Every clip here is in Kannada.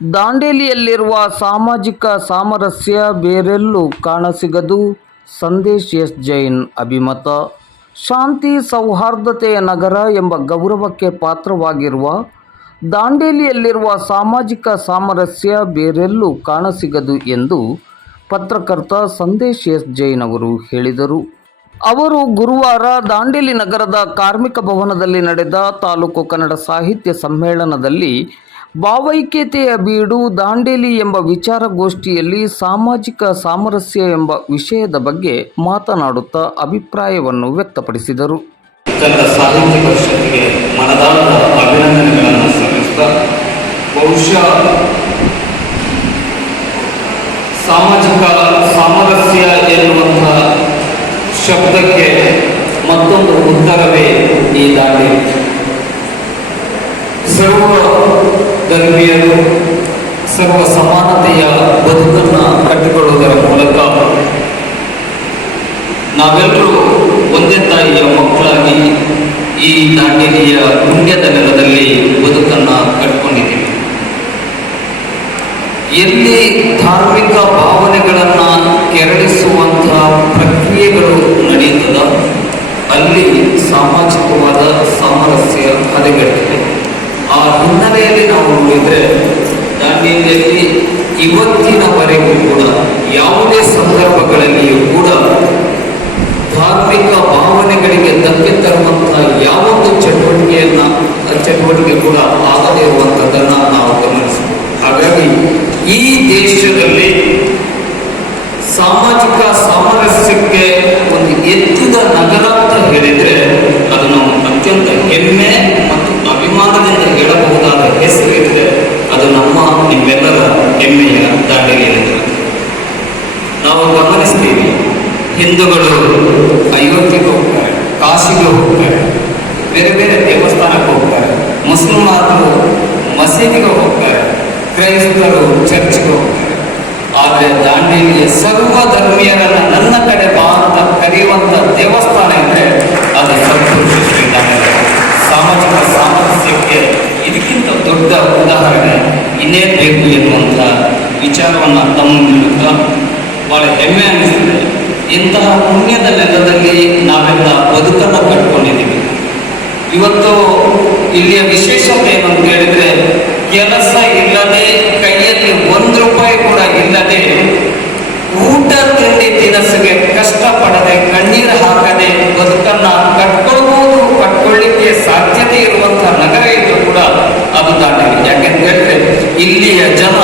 ದಾಂಡೇಲಿಯಲ್ಲಿರುವ ಸಾಮಾಜಿಕ ಸಾಮರಸ್ಯ ಬೇರೆಲ್ಲೂ ಕಾಣಸಿಗದು. ಸಂದೇಶ್ ಎಸ್ ಜೈನ್ ಅಭಿಮತ. ಶಾಂತಿ ಸೌಹಾರ್ದತೆಯ ನಗರ ಎಂಬ ಗೌರವಕ್ಕೆ ಪಾತ್ರವಾಗಿರುವ ದಾಂಡೇಲಿಯಲ್ಲಿರುವ ಸಾಮಾಜಿಕ ಸಾಮರಸ್ಯ ಬೇರೆಲ್ಲೂ ಕಾಣಸಿಗದು ಎಂದು ಪತ್ರಕರ್ತ ಸಂದೇಶ್ ಎಸ್ ಜೈನ್ ಅವರು ಹೇಳಿದರು. ಅವರು ಗುರುವಾರ ದಾಂಡೇಲಿ ನಗರದ ಕಾರ್ಮಿಕ ಭವನದಲ್ಲಿ ನಡೆದ ತಾಲೂಕು ಕನ್ನಡ ಸಾಹಿತ್ಯ ಸಮ್ಮೇಳನದಲ್ಲಿ ಭಾವೈಕ್ಯತೆಯ ಬೀಡು ದಾಂಡೇಲಿ ಎಂಬ ವಿಚಾರಗೋಷ್ಠಿಯಲ್ಲಿ ಸಾಮಾಜಿಕ ಸಾಮರಸ್ಯ ಎಂಬ ವಿಷಯದ ಬಗ್ಗೆ ಮಾತನಾಡುತ್ತಾ ಅಭಿಪ್ರಾಯವನ್ನು ವ್ಯಕ್ತಪಡಿಸಿದರು. ಕನ್ನಡ ಸಾಹಿತ್ಯ ಪರಿಷತ್ತಿಗೆ ಮನದಾಳದ ಅಭಿನಂದನೆಗಳನ್ನು ಸಲ್ಲಿಸುತ್ತಾ, ಬಹುಶಃ ಸಾಮಾಜಿಕ ಸಾಮರಸ್ಯ ಎನ್ನುವಂತಹ ಶಬ್ದಕ್ಕೆ ಮತ್ತೊಂದು ಉತ್ತರವೇ ಈ ದಾಂಡೇಲಿ. ಸರ್ವ ಧರ್ಮೀಯರು ಸರ್ವ ಸಮಾನತೆಯ ಬದುಕನ್ನು ಕಟ್ಟಿಕೊಳ್ಳುವುದರ ಮೂಲಕ ನಾವೆಲ್ಲರೂ ಒಂದೇ ತಾಯಿಯ ಮಕ್ಕಳಾಗಿ ಈ ದಾಂಡೇಲಿಯ ಪುಣ್ಯದ ನೆಲದಲ್ಲಿ ಬದುಕನ್ನು ಕಟ್ಟಿಕೊಂಡಿದ್ದೀವಿ. ಎಲ್ಲಿ ಧಾರ್ಮಿಕ ಭಾವನೆಗಳನ್ನು ಕೆರಳಿಸುವಂತಹ ಪ್ರಕ್ರಿಯೆಗಳು ನಡೆಯುತ್ತದ ಅಲ್ಲಿ ಸಾಮಾಜಿಕವಾದ ಸಾಮರಸ್ಯ ಹದಗೆಟ್ಟಿದೆ. ಆ ಹಿನ್ನೆಲೆಯಲ್ಲಿ ನಾವು ನೋಡಿದರೆ ದಾಂಡೇಲಿಯಲ್ಲಿ ಇವತ್ತಿನವರೆಗೂ ಕೂಡ ಯಾವುದೇ ಸಂದರ್ಭಗಳಲ್ಲಿಯೂ ಕೂಡ ಧಾರ್ಮಿಕ ಭಾವನೆಗಳಿಗೆ ಧಕ್ಕೆ ತರುವಂತಹ ಯಾವೊಂದು ಚಟುವಟಿಕೆ ಕೂಡ ಆಗದೇ ಇರುವಂಥದ್ದನ್ನು ನಾವು ಗಮನಿಸಬಹುದು. ಹಾಗಾಗಿ ಈ ದೇಶದಲ್ಲಿ ಸಾಮಾಜಿಕ ಸಾಮರಸ್ಯಕ್ಕೆ ಒಂದು ಎತ್ತಿದ ನಗರ ಅಂತ ಹೇಳಿದರೆ ಅದು ನಾವು ಅತ್ಯಂತ ಹೆಮ್ಮೆ ಮತ್ತು ಅಭಿಮಾನದಿಂದ ಹೇಳಬಹುದಾದ ಹೆಸರಿದೆ. ಅದು ನಮ್ಮ ನಿಮ್ಮೆಲ್ಲರ ಹೆಮ್ಮೆಯ ದಾಂಡೇಲಿ ನಗರ. ನಾವು ಗಮನಿಸ್ತೀವಿ, ಹಿಂದೂಗಳು ಅಯೋಧ್ಯೆಗೆ ಹೋಗ್ತಾರೆ, ಕಾಶಿಗೆ ಹೋಗ್ತಾರೆ, ಬೇರೆ ಬೇರೆ ದೇವಸ್ಥಾನಕ್ಕೆ ಹೋಗ್ತಾರೆ, ಮುಸ್ಲಿಮರು ಮಸೀದಿಗೆ ಹೋಗ್ತಾರೆ, ಕ್ರೈಸ್ತರು ಚರ್ಚ್ಗೆ ಹೋಗ್ತಾರೆ. ಆದರೆ ದಾಂಡೇಲಿಯ ಸರ್ವ ಧರ್ಮೀಯರನ್ನು ನನ್ನ ಕಡೆ ಬಾ ಅಂತ ಕರೆಯುವಂಥ ದೇವಸ್ಥಾನ ಇದ್ದರೆ ಅದು ಸದ್ಗುರು ಶ್ರೀ ದಾಂಡೇಲಿ. ಸಾಮಾಜಿಕ ಸಾಮರಸ್ಯಕ್ಕೆ ಇದಕ್ಕಿಂತ ದೊಡ್ಡ ಉದಾಹರಣೆ ಇನ್ನೇ ಬೇಕು ಎನ್ನುವಂಥ ವಿಚಾರವನ್ನು ತಮ್ಮ ನೀಡುತ್ತಾ ಭಾಳ ಹೆಮ್ಮೆ ಅನ್ನಿಸ್ತದೆ. ಇಂತಹ ಪುಣ್ಯದ ನೆಲದಲ್ಲಿ ನಾವೆಲ್ಲ ಬದುಕನ್ನು ಕಟ್ಕೊಂಡಿದ್ದೀವಿ. ಇವತ್ತು ಇಲ್ಲಿಯ ವಿಶೇಷತೆ ಏನು ಅಂತ ಹೇಳಿದರೆ, ಕೆಲಸ ಇಲ್ಲದೆ, ಕೈಯಲ್ಲಿ ₹1 ಕೂಡ ಇಲ್ಲದೆ, ಊಟ ತಿಂಡಿ ತಿನಸಿಗೆ ಕಷ್ಟಪಡದೆ, ಕಣ್ಣೀರು ಹಾಕದೆ ಬದುಕನ್ನು ಕಟ್ಕೊಳ್ಳಿಕ್ಕೆ ಸಾಧ್ಯತೆ ಇರುವಂತಹ ನಗರ ಇದ್ರೂ ಕೂಡ ಅದು ದಾಂಡೇಲಿ. ಯಾಕೆಂತ ಹೇಳಿದ್ರೆ ಇಲ್ಲಿಯ ಜನ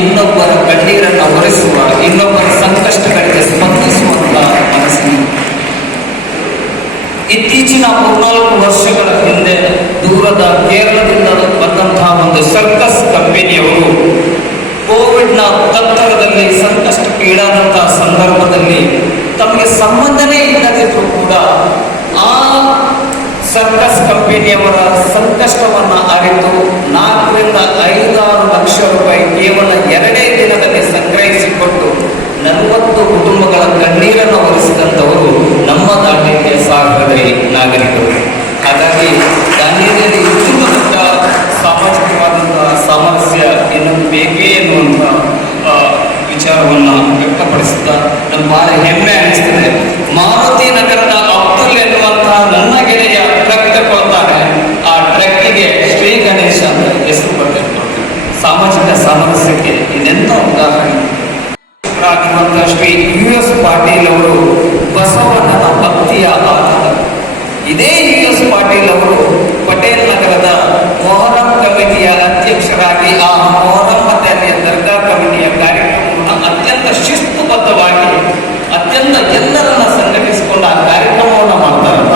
ಇನ್ನೊಬ್ಬರ ಕಣ್ಣೀರನ್ನು ಒರೆಸುವ, ಇನ್ನೊಬ್ಬರ ಸಂಕಷ್ಟಗಳಿಗೆ ಸ್ಪಂದಿಸುವಂತ ಮನಸ್ಸಿನ. ಇತ್ತೀಚಿನ 3-4 ವರ್ಷಗಳ ಹಿಂದೆ ದೂರದ ಕೇರಳದಿಂದ ಬಂದಂತಹ ಒಂದು ಸರ್ಕಸ್ ಕಂಪನಿಯವರು ಕೋವಿಡ್ನ ತತ್ತರದಲ್ಲಿ ಸಂಕಷ್ಟಕ್ಕೀಡಾದಂತಹ ಸಂದರ್ಭದಲ್ಲಿ ತಮಗೆ ಸಂಬಂಧನೇ ಇಲ್ಲದಿದ್ರೂ ಕೂಡ ಆ ಸರ್ಕಸ್ ಕಂಪನಿಯವರ ಸಂಕಷ್ಟವನ್ನು ಅರಿತು 4-5-6 ಲಕ್ಷ ರೂಪಾಯಿ ಕೇವಲ 2 ದಿನದಲ್ಲಿ ಸಂಗ್ರಹಿಸಿಕೊಟ್ಟು 40 ಕುಟುಂಬಗಳ ಕಣ್ಣೀರನ್ನು ಒರೆಸಿದಂಥವರು ನಮ್ಮ ದಾಂಡೇಲಿಯ ಸಾಗರದಲ್ಲಿ ನಾಗರಿಕರು. ಹಾಗಾಗಿ ದಾಂಡೇಲಿಯಲ್ಲಿ ಇಷ್ಟು ದೊಡ್ಡ ಸಾಮಾಜಿಕವಾದಂತಹ ಸಾಮರಸ್ಯ ಇನ್ನೊಂದು ಬೇಕೇ ಎನ್ನುವಂಥ ವಿಚಾರವನ್ನು ವ್ಯಕ್ತಪಡಿಸುತ್ತಾ ನಮ್ಗೆ ಬಹಳ ಹೆಮ್ಮೆ ಅನಿಸ್ತದೆ. ಮಾರುತಿ ನಗರದ ಅಬ್ದುಲ್ ಎನ್ನುವಂತಹ ನನ್ನ ಗೆಳೆಯ ಟ್ರಕ್ ತಗೊಳ್ತಾರೆ. ಆ ಟ್ರಕ್ಕಿಗೆ ಶ್ರೀ ಗಣೇಶ ಅಂತ ಹೆಸರು ಬರಬೇಕು. ಸಾಮಾಜಿಕ ಸಾಮರಸ್ಯಕ್ಕೆ ಇದೆಂಥ ಉದಾಹರಣೆ. ಶ್ರೀ US ಪಾಟೀಲ್ ಅವರು ಬಸವಣ್ಣನ ಭಕ್ತಿಯ ಆಧಾರ. ಇದೇ US ಪಾಟೀಲ್ ಅವರು ಪಟೇಲ್ ನಗರದ ಮೊಹರಂ ಕಮಿಟಿಯ ಅಧ್ಯಕ್ಷರಾಗಿ ಆ ಮೊಹರಂ ಮತ್ತೆ ಅಲ್ಲಿಯ ದರ್ಗಾ ಕಮಿಟಿಯ ಕಾರ್ಯಕ್ರಮವನ್ನು ಅತ್ಯಂತ ಶಿಸ್ತುಬದ್ಧವಾಗಿ ಅತ್ಯಂತ ಎಲ್ಲರನ್ನ ಸಂಘಟಿಸಿಕೊಂಡು ಆ ಕಾರ್ಯಕ್ರಮವನ್ನು ಮಾಡ್ತಾರಲ್ಲ,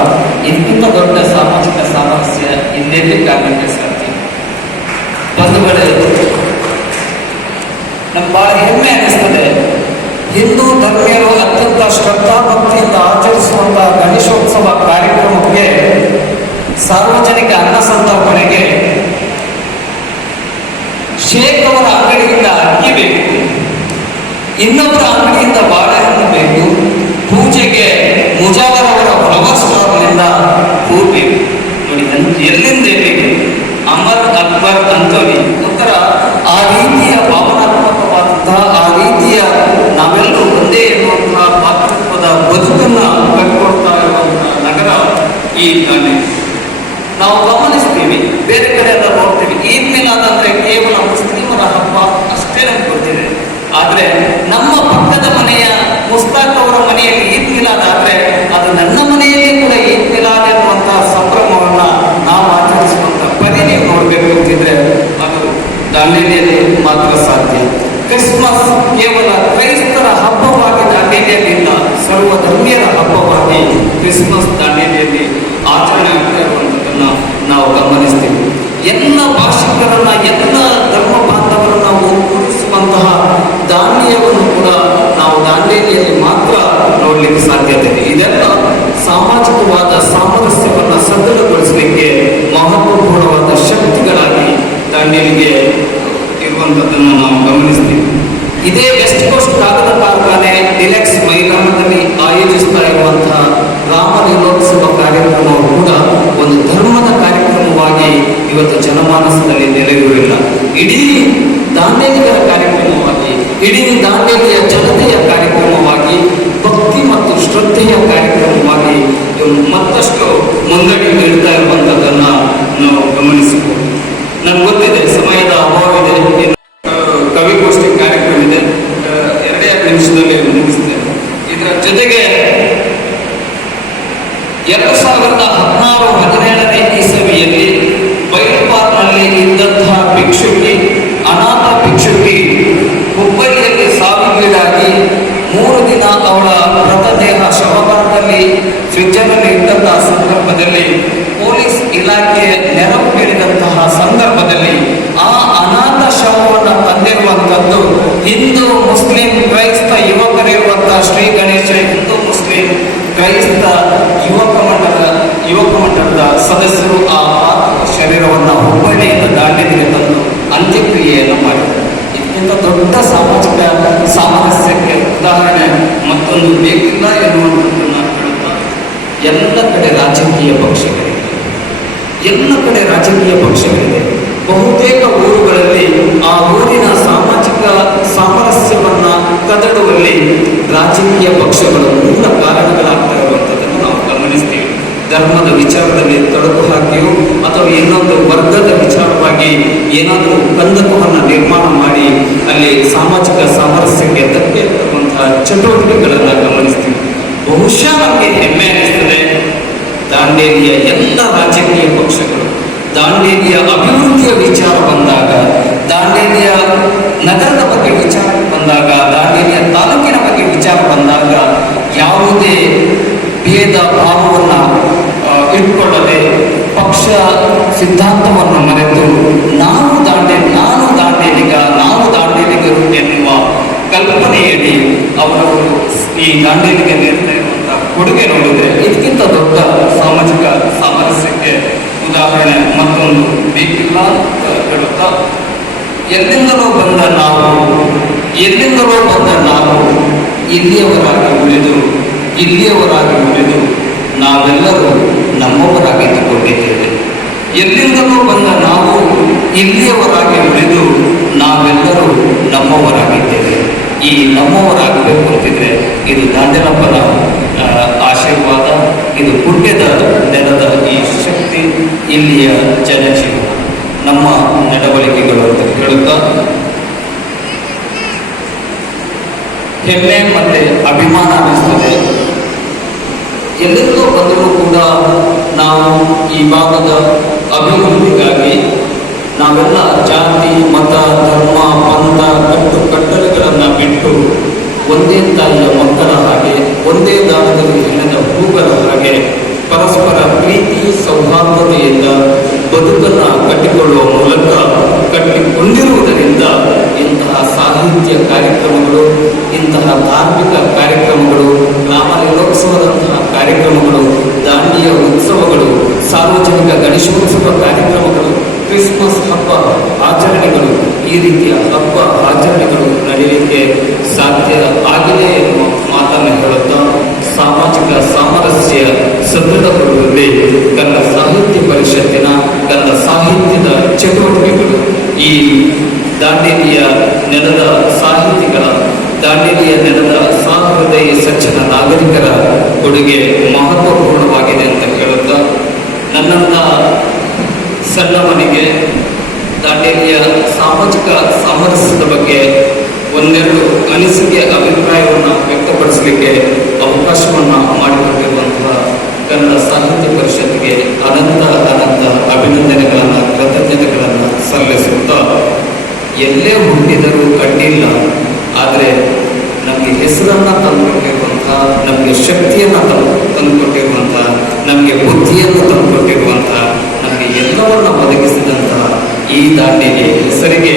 ಇದಕ್ಕಿಂತ ದೊಡ್ಡ ಸಾಮಾಜಿಕ ಸಾಮರಸ್ಯ ಹಿಂದೆಲ್ಲಿ ಕಾರಣಕ್ಕೆ ಸಾಧ್ಯ. ಬಂಧುಗಳೇ, ನಮ್ಗೆ ಬಹಳ ಹೆಮ್ಮೆ ಅನಿಸ್ತದೆ. ಹಿಂದೂ ಧರ್ಮೀಯರು ಅತ್ಯಂತ ಶ್ರದ್ಧಾಭಕ್ತಿಯಿಂದ ಆಚರಿಸುವಂತಹ ಗಣೇಶೋತ್ಸವ ಕಾರ್ಯಕ್ರಮಕ್ಕೆ ಸಾರ್ವಜನಿಕ ಅನ್ನ ಸಂತರ್ಪಣೆಗೆ ಶೇಖ್ ಅವರ ಅಂಗಡಿಯಿಂದ ಅಕ್ಕಿ ಬೇಕು, ಇನ್ನೊಬ್ಬರ ಅಂಗಡಿಯಿಂದ ಬಾಳೆಹಣ್ಣು ಬೇಕು, ಪೂಜೆಗೆ ಮುಜಾವರ್ ಅವರ ಫ್ಲವರ್ ಸ್ಟಾಲ್ನಿಂದ ಹೂ ಬೇಕು. ನೋಡಿ, ಎಲ್ಲಿಂದ ಎಲ್ಲಿಗೆ ಅಮರ್ ಅಕ್ಬರ್ ಅಂತೋನಿ ಉತ್ತರ ಆ ರೀತಿ ಹಬ್ಬ ಅಷ್ಟೇ ನಮ್ಗೆ ಗೊತ್ತಿದೆ. ಆದರೆ ನಮ್ಮ ಪಕ್ಕದ ಮನೆಯ ಮುಸ್ತಾಕ್ ಅವರ ಮನೆಯಲ್ಲಿ ಈದ್ ಮಿಲಾದ್ ಆದರೆ ಅದು ನನ್ನ ಮನೆಯಲ್ಲಿ ಕೂಡ ಈದ್ ಮಿಲಾದ್ ಎನ್ನುವಂತಹ ಸಂಭ್ರಮವನ್ನ ನಾವು ಆಚರಿಸುವಂತ ಪರಿ ನೀವು ನೋಡಬೇಕು ಅಂತಿದ್ರೆ ಅದು ದಾಂಡೇಲಿಯಲ್ಲಿ ಮಾತ್ರ ಸಾಧ್ಯ. ಕ್ರಿಸ್ಮಸ್ ಕೇವಲ ಕ್ರೈಸ್ತರ ಹಬ್ಬವಾಗಿ ದಾಂಡೇಲಿಯಲ್ಲಿಲ್ಲ, ಸರ್ವಧರ್ಮೀಯರ ಹಬ್ಬವಾಗಿ ಕ್ರಿಸ್ಮಸ್ ದಾಂಡೇಲಿಯಲ್ಲಿ ಆಚರಣೆ ಆಗ್ತಾ ಇರುವಂಥದ್ದನ್ನು ನಾವು ಗಮನಿಸ್ತೀವಿ. ಎಲ್ಲ ಭಾಷಿಕರನ್ನ, ಎಲ್ಲ ಧರ್ಮ ಬಾಂಧವರನ್ನ ಒಗ್ಗೂಡಿಸುವಂತಹ ದಾಂಡೇಯವನ್ನು ಕೂಡ ನಾವು ದಾಂಡೇಲಿಯಲ್ಲಿ ಮಾತ್ರ ನೋಡಲಿಕ್ಕೆ ಸಾಧ್ಯತೆ ಇದೆ. ಇದೆಲ್ಲ ಸಾಮಾಜಿಕವಾದ ಸಾಮರಸ್ಯವನ್ನು ಸದೃಢಗೊಳಿಸಲಿಕ್ಕೆ ಮಹತ್ವಪೂರ್ಣವಾದ ಶಕ್ತಿಗಳಾಗಿ ದಾಂಡೇಲಿಗೆ ಇರುವಂಥದ್ದನ್ನು ನಾವು ಗಮನಿಸ್ತೀವಿ. ಇದೇ ವೆಸ್ಟ್ ಕೋಸ್ಟ್ ಕಾಗದ ಕಾರ್ಖಾನೆ ಡಿಲೆಕ್ಸ್ ಮೈದಾನದಲ್ಲಿ ಆಯೋಜಿಸ್ತಾ ಇರುವಂತಹ ರಾಮಲೀಲೋತ್ಸವ ಕಾರ್ಯಕ್ರಮವು ಕೂಡ ಒಂದು ಧರ್ಮದ ಕಾರ್ಯಕ್ರಮವಾಗಿ ಇವತ್ತು ಜನಮಾನಸದಲ್ಲಿ ನೆಲೆಯೂರಿಲ್ಲ. ಇಡೀ ದಾಂಡೇಲಿಗರ ಕಾರ್ಯಕ್ರಮವಾಗಿ, ಇಡೀ ದಾಂಡೇಲಿಯ ಜನತೆಯ ಕಾರ್ಯಕ್ರಮವಾಗಿ, ಭಕ್ತಿ ಮತ್ತು ಶ್ರದ್ಧೆಯ ಕಾರ್ಯಕ್ರಮವಾಗಿ ಮತ್ತಷ್ಟು ಮುಂದಡಿ ನೀಡ್ತಾ ಇರುವಂಥದ್ದನ್ನು ನಾವು ಗಮನಿಸಬಹುದು. ನನಗೆ ಗೊತ್ತಿದೆ, ಸಮಯದ ಅಭಾವವಿದೆ, ಕವಿಗೋಷ್ಠಿ ಕಾರ್ಯಕ್ರಮ ಇದೆ, 2 ನಿಮಿಷದಲ್ಲಿ ಮುಗಿಸ್ತೇನೆ. ಇದರ ಜೊತೆಗೆ 2016-17ನೇ ಇಸವಿಯಲ್ಲಿ ಬೈಲ್ಪಾರ್ನಲ್ಲಿ ಇದ್ದಂತಹ ಭಿಕ್ಷುಕಿ, ಅನಾಥ ಭಿಕ್ಷುಕಿ ಹುಬ್ಬಳ್ಳಿಯಲ್ಲಿ ಸಾವಿಗೀಡಾಗಿ 3 ದಿನ ಅವಳ ಮೃತದೇಹ ಶವಬಾರದಲ್ಲಿ ಫ್ರಿಜ್ಜಲ್ಲಿ ಇಟ್ಟಂತಹ ಸಂದರ್ಭದಲ್ಲಿ ಪೊಲೀಸ್ ಇಲಾಖೆ ನೆರವು ಕೇಳಿದಂತಹ ಸಂದರ್ಭದಲ್ಲಿ ಆ ಅನಾಥ ಶವವನ್ನು ತಂದಿರುವಂಥದ್ದು ಹಿಂದೂ ಮುಸ್ಲಿಂ ಕ್ರೈಸ್ತ ಯುವಕರಿರುವಂತಹ ಶ್ರೀ ಗಣೇಶ ಹಿಂದೂ ಮುಸ್ಲಿಂ ಕ್ರೈಸ್ತ ಯುವಕ ಮಂಡಲದ ಸದಸ್ಯರು ಆ ಶರೀರವನ್ನು ಹುಬ್ಬಳ್ಳಿಯಿಂದ ದಾಂಡೇಲಿಗೆ ತಂದು ಅಂತ್ಯಕ್ರಿಯೆಯನ್ನು ಮಾಡಿದರು. ಇದಕ್ಕಿಂತ ದೊಡ್ಡ ಸಾಮಾಜಿಕ ಸಾಮರಸ್ಯಕ್ಕೆ ಉದಾಹರಣೆ ಮತ್ತೊಂದು ಬೇಕಿಲ್ಲ ಎನ್ನುವಂಥದ್ದನ್ನು ಹೇಳುತ್ತಾ, ಎಲ್ಲ ಕಡೆ ರಾಜಕೀಯ ಪಕ್ಷಗಳಿದೆ. ಬಹುತೇಕ ಊರುಗಳಲ್ಲಿ ಆ ಊರಿನ ಸಾಮಾಜಿಕ ಸಾಮರಸ್ಯವನ್ನು ಕದಡುವಲ್ಲಿ ರಾಜಕೀಯ ಪಕ್ಷಗಳು ಮೂಲ ಕಾರಣಗಳಾಗ್ತಾ ಇರುವಂಥದ್ದನ್ನು ನಾವು ಗಮನಿಸ್ತೀವಿ. ಧರ್ಮದ ವಿಚಾರದಲ್ಲಿ ತೊಡಕು ಹಾಕಿಯೋ ಅಥವಾ ಇನ್ನೊಂದು ವರ್ಗದ ವಿಚಾರವಾಗಿ ಏನಾದರೂ ಕಂದಕವನ್ನು ನಿರ್ಮಾಣ ಮಾಡಿ ಅಲ್ಲಿ ಸಾಮಾಜಿಕ ಸಾಮರಸ್ಯಕ್ಕೆ ಧಕ್ಕೆ ತರುವಂತಹ ಚಟುವಟಿಕೆಗಳನ್ನು ಗಮನಿಸ್ತೀವಿ. ಬಹುಶಃ ನಮಗೆ ಹೆಮ್ಮೆ ಅನಿಸ್ತದೆ, ದಾಂಡೇಲಿಯ ಎಲ್ಲ ರಾಜಕೀಯ ಪಕ್ಷಗಳು ದಾಂಡೇಲಿಯ ಅಭಿವೃದ್ಧಿಯ ವಿಚಾರ ಬಂದಾಗ, ದಾಂಡೇಲಿಯ ನಗರದ ಬಗ್ಗೆ ವಿಚಾರ ಬಂದಾಗ, ದಾಂಡೇಲಿಯ ತಾಲೂಕಿನ ಬಗ್ಗೆ ವಿಚಾರ ಬಂದಾಗ ಯಾವುದೇ ಭೇದ ಭಾವವನ್ನು ಇಟ್ಕೊಳ್ಳದೆ ಪಕ್ಷ ಸಿದ್ಧಾಂತವನ್ನು ಮರೆತು ನಾನು ದಾಂಡೇಲಿಗರು ಎನ್ನುವ ಕಲ್ಪನೆಯಡಿ ಅವರು ಈ ದಾಂಡೇಲಿಗೆ ನೀಡ್ತಾ ಇರುವಂತಹ ಕೊಡುಗೆ ನೋಡಿದರೆ ಇದಕ್ಕಿಂತ ದೊಡ್ಡ ಸಾಮಾಜಿಕ ಸಾಮರಸ್ಯಕ್ಕೆ ಉದಾಹರಣೆ ಮತ್ತೊಂದು ಬೇಕಿಲ್ಲ ಅಂತ ಹೇಳುತ್ತಾ, ಎಲ್ಲಿಂದಲೋ ಬಂದ ನಾವು ಇಲ್ಲಿಯವರಾಗಿ ಉಳಿದು ನಾವೆಲ್ಲರೂ ನಮ್ಮವರಾಗಿದ್ದುಕೊಂಡಿದ್ದೇವೆ. ಎಲ್ಲಿಂದಲೂ ಬಂದ ನಾವು ಇಲ್ಲಿಯವರಾಗಿ ಉಳಿದು ನಾವೆಲ್ಲರೂ ನಮ್ಮವರಾಗಿದ್ದೇವೆ. ಈ ನಮ್ಮವರಾಗಬೇಕು ಅಂತಿದ್ರೆ ಇದು ದಾಂಡೇಲಪ್ಪನ ಆಶೀರ್ವಾದ, ಇದು ಪುಣ್ಯದ ನೆಲದ ಈ ಶಕ್ತಿ, ಇಲ್ಲಿಯ ಜನಜೀವನ, ನಮ್ಮ ನಡವಳಿಕೆಗಳು ಅಂತ ಹೇಳುತ್ತಾ ಹೆಮ್ಮೆ ಮತ್ತು ಅಭಿಮಾನ ಅನ್ನಿಸ್ತದೆ. ಎಲ್ಲೆಲ್ಲೋ ಬಂದರೂ ಕೂಡ ನಾವು ಈ ಭಾಗದ ಅಭಿವೃದ್ಧಿಗಾಗಿ ನಾವೆಲ್ಲ ಜಾತಿ, ಮತ, ಧರ್ಮ, ಪಂಥ, ಕಟ್ಟುಕಟ್ಟಳೆಗಳನ್ನು ಬಿಟ್ಟು ಒಂದೇ ತಾಯಿಯ ಮಕ್ಕಳ ಹಾಗೆ, ಒಂದೇ ದಾನದಲ್ಲಿ ಹೆಣೆದ ಹೂಗಳ ಹಾಗೆ ಪರಸ್ಪರ ಪ್ರೀತಿ ಸೌಹಾರ್ದತೆಯಿಂದ ಬದುಕನ್ನು ಕಟ್ಟಿಕೊಳ್ಳುವ ಮೂಲಕ ಕಟ್ಟಿಕೊಂಡಿರುವುದರಿಂದ ಇಂತಹ ಸಾಹಿತ್ಯ ಕಾರ್ಯಕ್ರಮಗಳು, ಇಂತಹ ಧಾರ್ಮಿಕ ಕಾರ್ಯಕ್ರಮಗಳು, ರಾಮಲೀಲೋತ್ಸವದಂತಹ ಕಾರ್ಯಕ್ರಮಗಳು, ದಾಂಡಿಯ ಉತ್ಸವಗಳು, ಸಾರ್ವಜನಿಕ ಗಣೇಶೋತ್ಸವ ಕಾರ್ಯಕ್ರಮಗಳು, ಕ್ರಿಸ್ಮಸ್ ಹಬ್ಬ ಆಚರಣೆಗಳು, ಈ ರೀತಿಯ ಹಬ್ಬ ಆಚರಣೆಗಳು ನಡೆಯಲಿಕ್ಕೆ ಸಾಧ್ಯ ಆಗಿದೆ ಎನ್ನುವ ಮಾತನ್ನು ಹೇಳುತ್ತಾ ಸಾಮಾಜಿಕ ಸಾಮರಸ್ಯ ಸದೃಢಗೊಳ್ಳುವಲ್ಲಿ ಕನ್ನಡ ಸಾಹಿತ್ಯ ಪರಿಷತ್ತಿನ ಕನ್ನಡ ಸಾಹಿತ್ಯದ ಚಟುವಟಿಕೆಗಳು, ಈ ದಾಂಡೇಲಿಯ ನೆಲದ ಸಾಹಿತಿಗಳ, ದಾಂಡೇಲಿಯ ನೆಲದ ಸಹೃದಯ ಸಜ್ಜನ ನಾಗರಿಕರ ಕೊಡುಗೆ ಮಹತ್ವಪೂರ್ಣವಾಗಿದೆ ಅಂತ ಹೇಳುತ್ತಾ, ನನ್ನಂಥ ಸಣ್ಣವನಿಗೆ ದಾಂಡೇಲಿಯ ಸಾಮಾಜಿಕ ಸಾಮರಸ್ಯದ ಬಗ್ಗೆ ಒಂದೆರಡು ಅನಿಸಿಕೆ ಅಭಿಪ್ರಾಯವನ್ನು ವ್ಯಕ್ತಪಡಿಸಲಿಕ್ಕೆ ಅವಕಾಶವನ್ನು ಮಾಡಿಕೊಟ್ಟಿರುವಂತಹ ಕನ್ನಡ ಸಾಹಿತ್ಯ ಪರಿಷತ್ಗೆ ಅನಂತ ಅಭಿನಂದನೆಗಳನ್ನು, ಕೃತಜ್ಞತೆಗಳನ್ನು ಸಲ್ಲಿಸುತ್ತಾ, ಎಲ್ಲೇ ಹುಟ್ಟಿದರೂ ಅಡ್ಡಿಲ್ಲ, ಆದರೆ ನಮಗೆ ಹೆಸರನ್ನು ತಂದುಕೊಟ್ಟಿರುವಂತಹ, ನಮಗೆ ಶಕ್ತಿಯನ್ನು ತಂದುಕೊಟ್ಟಿರುವಂತಹ, ನಮಗೆ ಬುದ್ಧಿಯನ್ನು ತಂದುಕೊಟ್ಟಿರುವಂತಹ, ನಮಗೆ ಎಲ್ಲವನ್ನು ಒದಗಿಸಿದಂತಹ ಈ ದಾಂಡೇಲಿ ಹೆಸರಿಗೆ